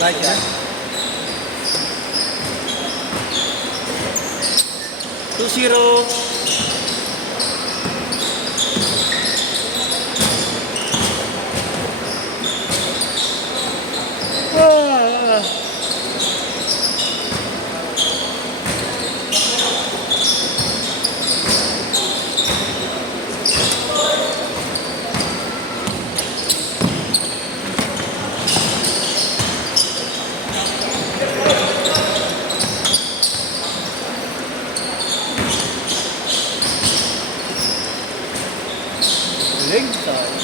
Like that. 2-0. Ah. Galing tayo.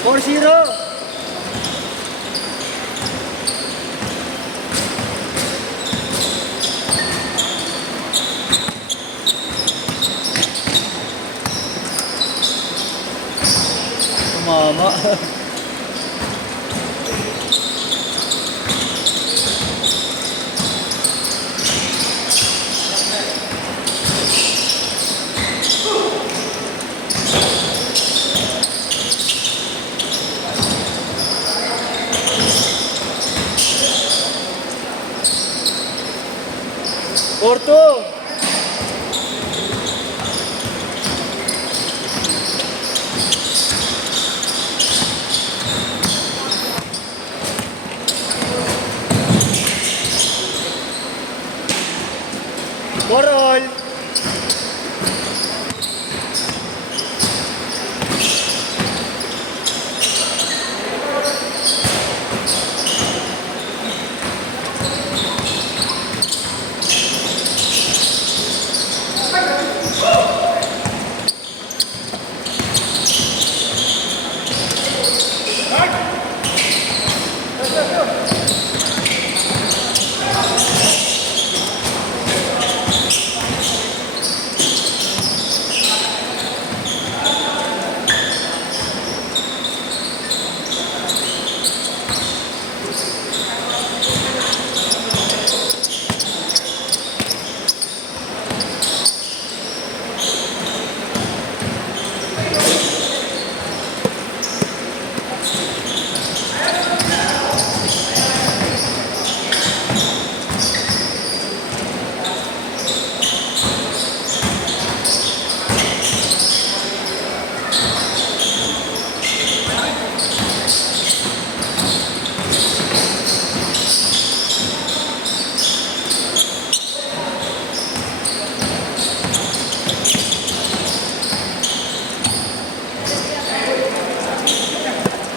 4-0. Tumama. Porto. Borol.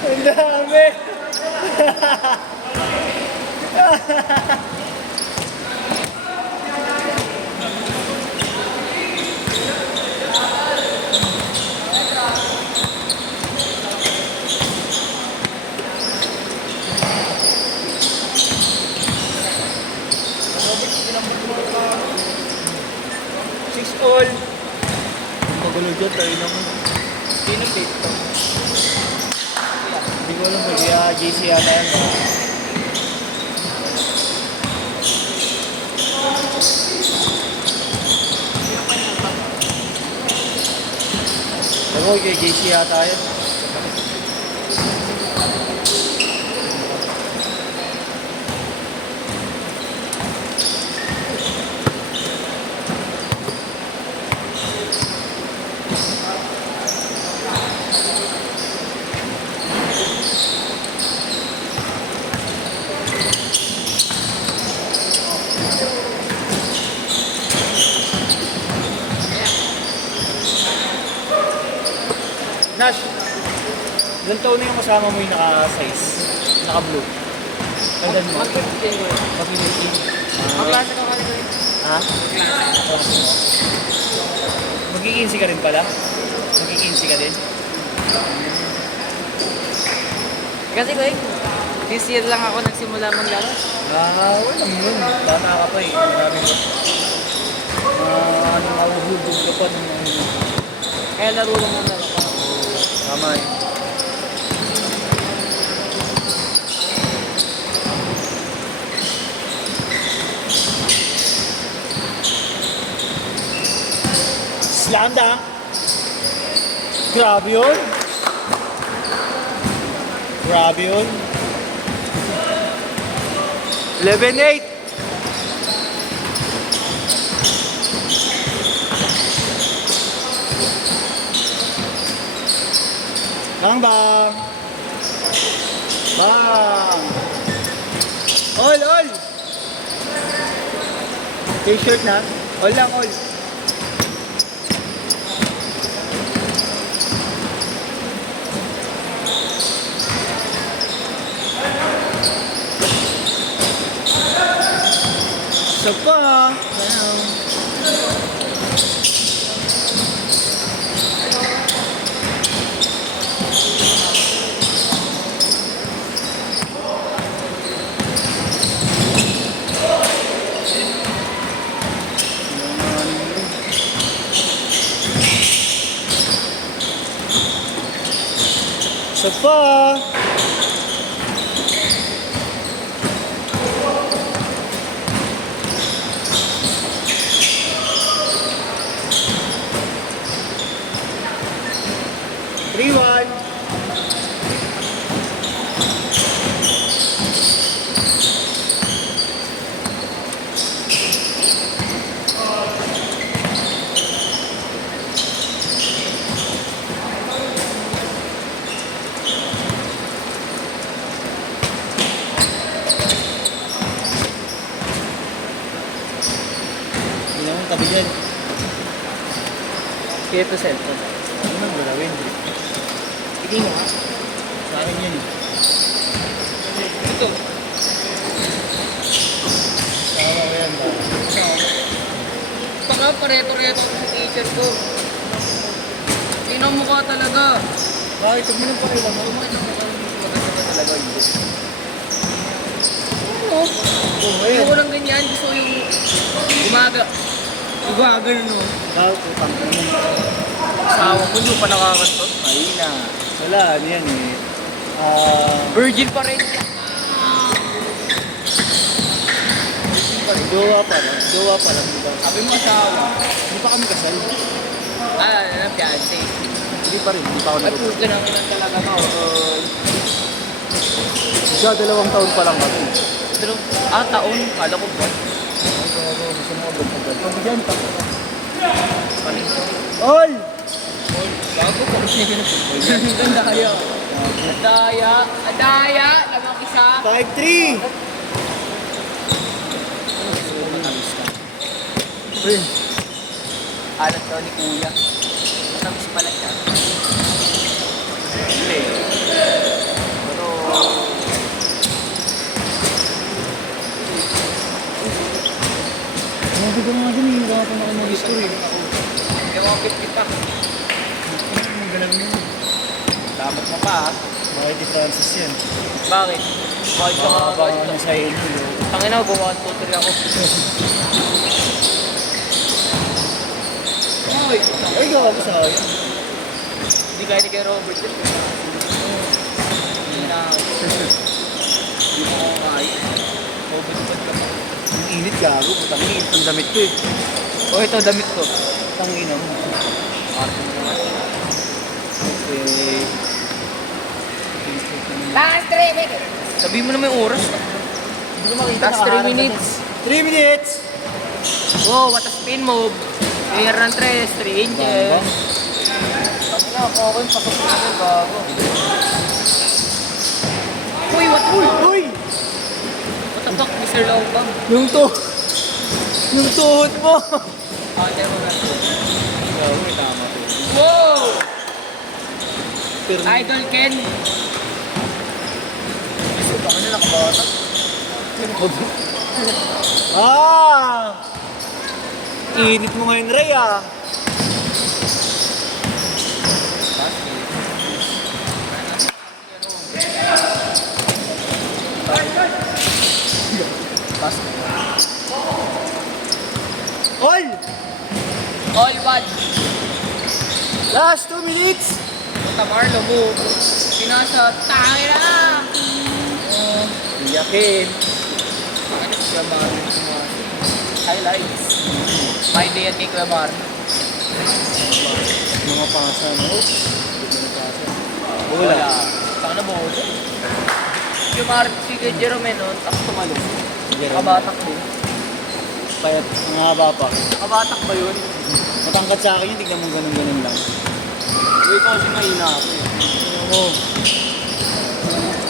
Ang dami. Six all. Magulo dyan tayo naman. Sino dito? Hindi ko alam, JC yata yan. Ako, kay JC yata yan. Nash, ilang taon na yung kasama mo yung naka-size? Naka-blue? Kailan mo? Mag-15 ko. Mag-15? Mag-klase ka kasi ko yun. Ha? Mag-klase. Mag-15 ka rin pala? Mag-15 ka din? Kasi ko yun, this year lang ako nagsimula maglaro. Wala yun. Bata ka pa eh. Marami ka. Nahuhulog ka pa. Kaya laro lang muna ako. Tama eh. Slam dunk. Grabe yun. Grabe yun. 11-8. Bang bang. Bang. All. T-shirt na. All lang, all. Isa pa. Isa pa. Three, one. Hindi naman tabi dyan. Kaya ito cellphone. Ano nang galawin? Hindi mo ha? Sa akin yan eh. Ito. Tama ko yan ba? Baka pare-pareto sa teacher ko. Mukha talaga. Bakit? Huwag mo nang pakilang mo. Maganda talaga hindi. Oo. Oo, Ayoko ayan. lang ganyan. Gusto ko yung umaga. Umaga no. Utang ka naman. Asawa ko yung pa nakakasot. Ay na. Wala, ano yan eh. Virgin pa rin. Jowa pa lang. Jowa pa lang. Diba? Sabi mo asawa. Hindi pa kami kasal. Fiancé. Hindi pa rin. Hindi pa ako Ay, nag-usap. puto na lang talaga mo. Siya, 2 taon pa lang kami. Pero, taon. Kala ko ba? Gusto mo agad-agad. Pabigyan pa. Paling. Oy! Bago ko kasi ginapos. Ganda kayo. Adaya. Lamang isa. 5-3! Uy, Alat daw ni Kuya. Matamis pala siya. Hindi. Pero... Mabi ko nga dun eh. Wala pa na ako mag-score eh. Hindi ako 50 pa. Ang galang mo. Dapat mo pa ha. Bakit si Francis yan? Bakit? Bakit ka mga Baka bakit ano sa inyo. Tangin na, gumawa 2-3 ako. Ay, Ay, gawa ko sa akin. hindi kaya ni kay Robert yun. Hindi na ako. Hindi mo ako kaya. Robert ba't ka pa? Ang init gago. Putang init. Ang damit ko eh. Oh, ito, damit ko. Tangin mo. Arte mo naman. Okay. Last 3 minutes. Sabihin mo naman yung oras. Hindi ko makita. Last 3 minutes. 3 minutes! Wow, what a spin move. Air ng 3 inches. Bang, Sabi na, ako yung pasok na rin, bago. Uy, what? Uy! Uy! What the fuck, Mr. Longbang? Yung tuhod mo! Tell mo na. Gago, tama to. Wow! Pero, Idol Ken. Kasi baka na nakabata. Init mo ngayon, Ray ah. All! All one. Last 2 minutes! Tamarlo mo. Pinasa. Tayo na! Iyakin. Ano siya mga highlights. My day at Nick Lamar. Mga pasa, no? Hindi na pasa. Wala. Saan na mo? Yung Mark, si Jerome, no? Tapos tumalong. Jerome. Kabatak din. Payat, ang haba pa. Kabatak ba yun? Matangkad sa akin yun, tignan mo ganun-ganun lang. Uy, ikaw kasi mahina ako eh. Oo.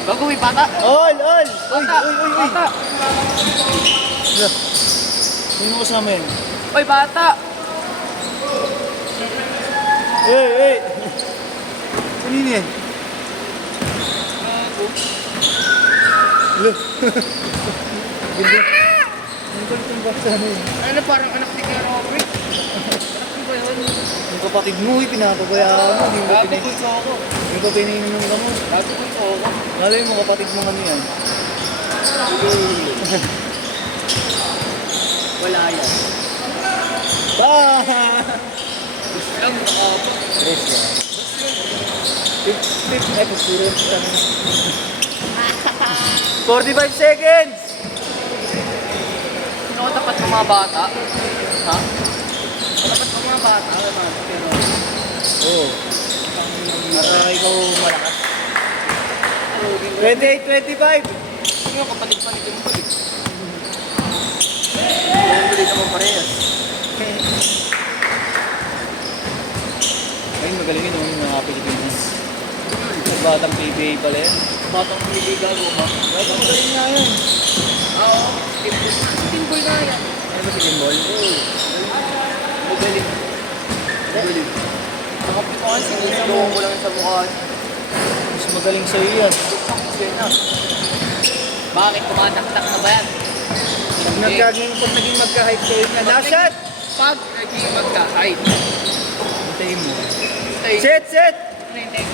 Bago, may bata. Ol! Ol! Uy! Bata! Uy! Uy! Uy! Bata! Hala. Sino kasama yun? Uy, bata! Hey! Hey! Kanino yan? Hala. Ganda. Ang kulit yung bata na yun. Ano, parang anak ni Kuya Robert? Anak mo ba yun? Yung kapatid mo, pinapabayaan mo. Hindi mo Dati pinay... bunso ako. Hindi ko pinainom ka mo. Dati bunso ako. Lalo yung mga kapatid mo kami yan. Wala yan. Bah! Ang makapa. Tres ka. Ay, pagpuro. 45 seconds! Sino ko tapat ng mga bata? Ha? Tapat ng mga bata. Pero, Oo. Para ikaw malakas. 28, 25! sino yung kapatid pa ni Kumpul? Kumpul naman parehas. Ayun, magaling yun yung mga Pilipinas. Batang PBA pala yan. Batang piligago mo. Batang magaling nga yan. Oo. Kumpul na yan. Ano ba si Kimball? Magaling. Magaling. Nakapikaan, sinisigaw mo lang sa mukha. Mas magaling sa'yo yan. Yan na. Bakit tumataktak na ba yan? Pag naging magka-hype kayo na. Last shot! Pag naging magka-hype. Hintayin mo. Tay, Set! Set! hinintay ko.